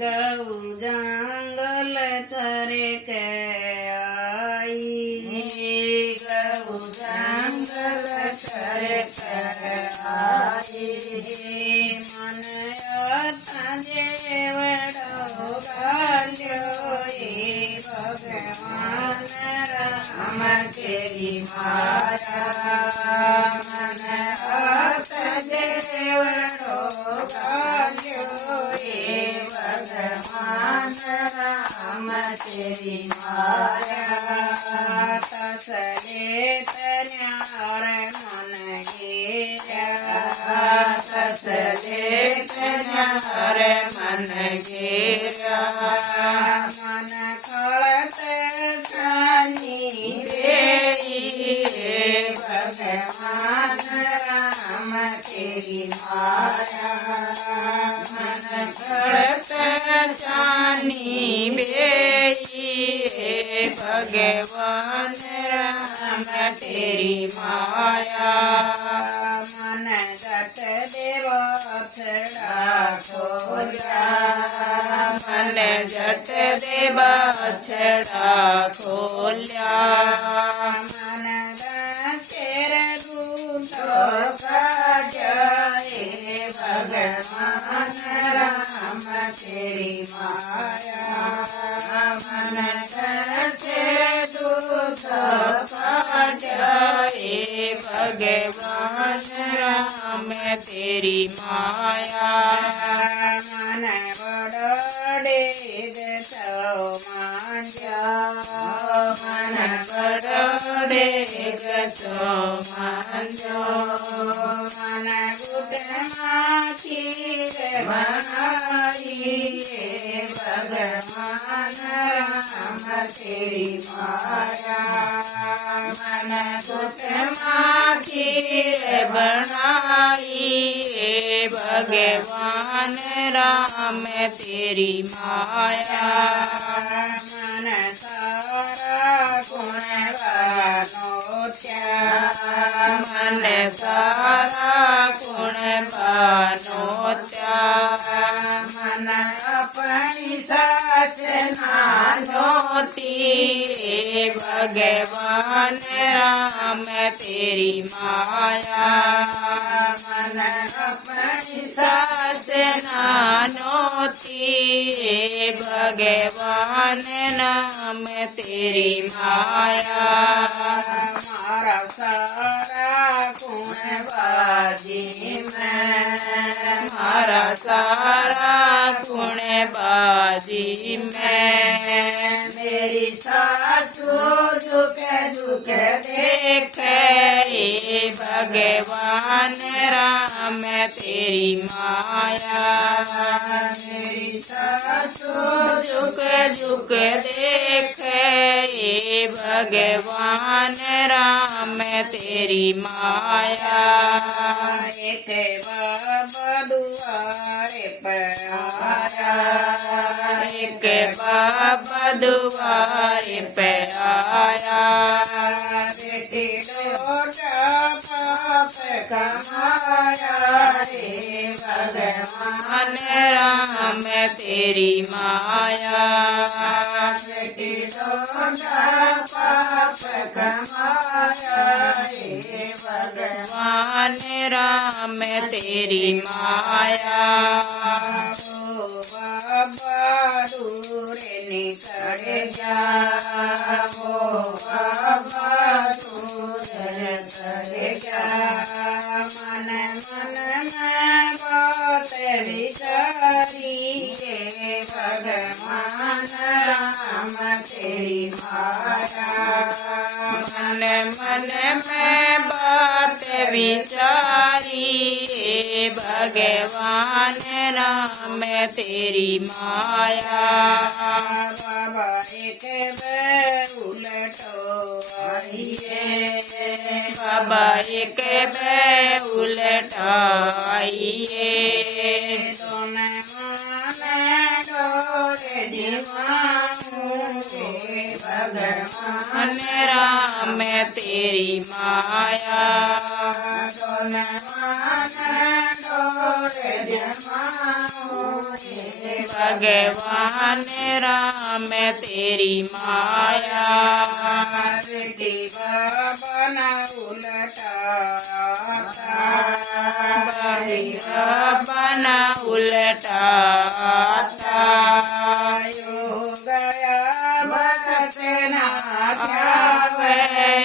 गौ जंगल चरे के आई, गौ जंगल चरे के आई, मन जेवड़ो गाल्यो भगवान राम तेरी माया, मन जेवड़ो गाल्यो भगवान राम तेरी माया। तसले तन्यार मन गिरा, तसले तन्यार मन गिरा, मन खड़त जानी रे भगवान राम तेरी माया, मन खड़त जानी बेई भगवान राम तेरी माया। मन जट देव छड़ा खोजा, मन जट देव छड़ा खोल्या, मन तेर दूत जय भगवान राम तेरी माया, मन तेरे दूत जय भगवान राम तेरी माया। मन बड़ो डेग सो मांझा, मन बड़ो डेग सो मांझो, मन गुट खीर बनाई भगवान राम तेरी माया, मन गुट खीर बनाई भगवान राम तेरी माया। मन सारा गुण बनोत्या, मन सारा गुण बनोत्या, मन अपनी सास नानोती भगवान राम तेरी माया, मन अपनी सास नानोती भगवान नाम तेरी माया। मारा सारा गुण बाजी में, मारा सारा गुण बाजी में, मेरी सासू दुख दुख देखे भगवान राम तेरी माया, मेरी सासू दुख दुख देखे भगवान राम तेरी माया। एक बाबा दुआरे पर आया, एक बाबा दुआरे पे आया, बेटी लोटा पाप कमाया रे भगवान राम तेरी माया, बेटी लोटा पाप कमाया रे भगवान भगवान राम तेरी माया। बाबा दूरे निकल जा, बाबा दूरे निकल जा, मन मन में बात विचारी रे भगवान राम तेरी माया, मन मन में बात विचारी भगवान राम तेरी माया। बाबा एक उलटो आइए, बाबा एक उलटाइए, दोन मान डोरे जीवाऊं भगवान राम राम तेरी माया डोन मन डोरे जमाओ भगवान राम तेरी माया बेटी बना बना उलटाता गया भगत ना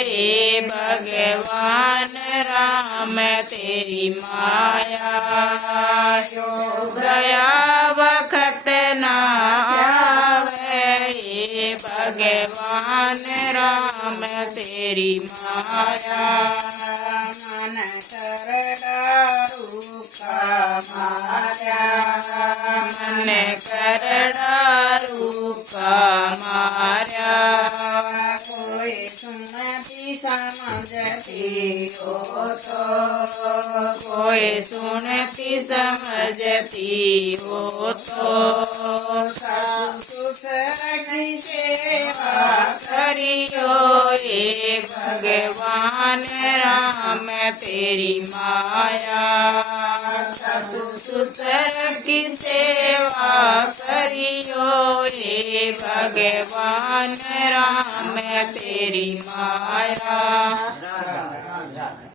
हे भगवान राम तेरी माया गया वक्त ना आवे हे भगवान राम तेरी माया मन करडारू का माया मन करडारू का मार्या कोई सुनती समझती हो तो कोई सुनती समझती हो तो सासु ससुर की सेवा करियो हे भगवान राम तेरी माया सासु ससुर की सेवा करियो हे भगवान राम तेरी माया।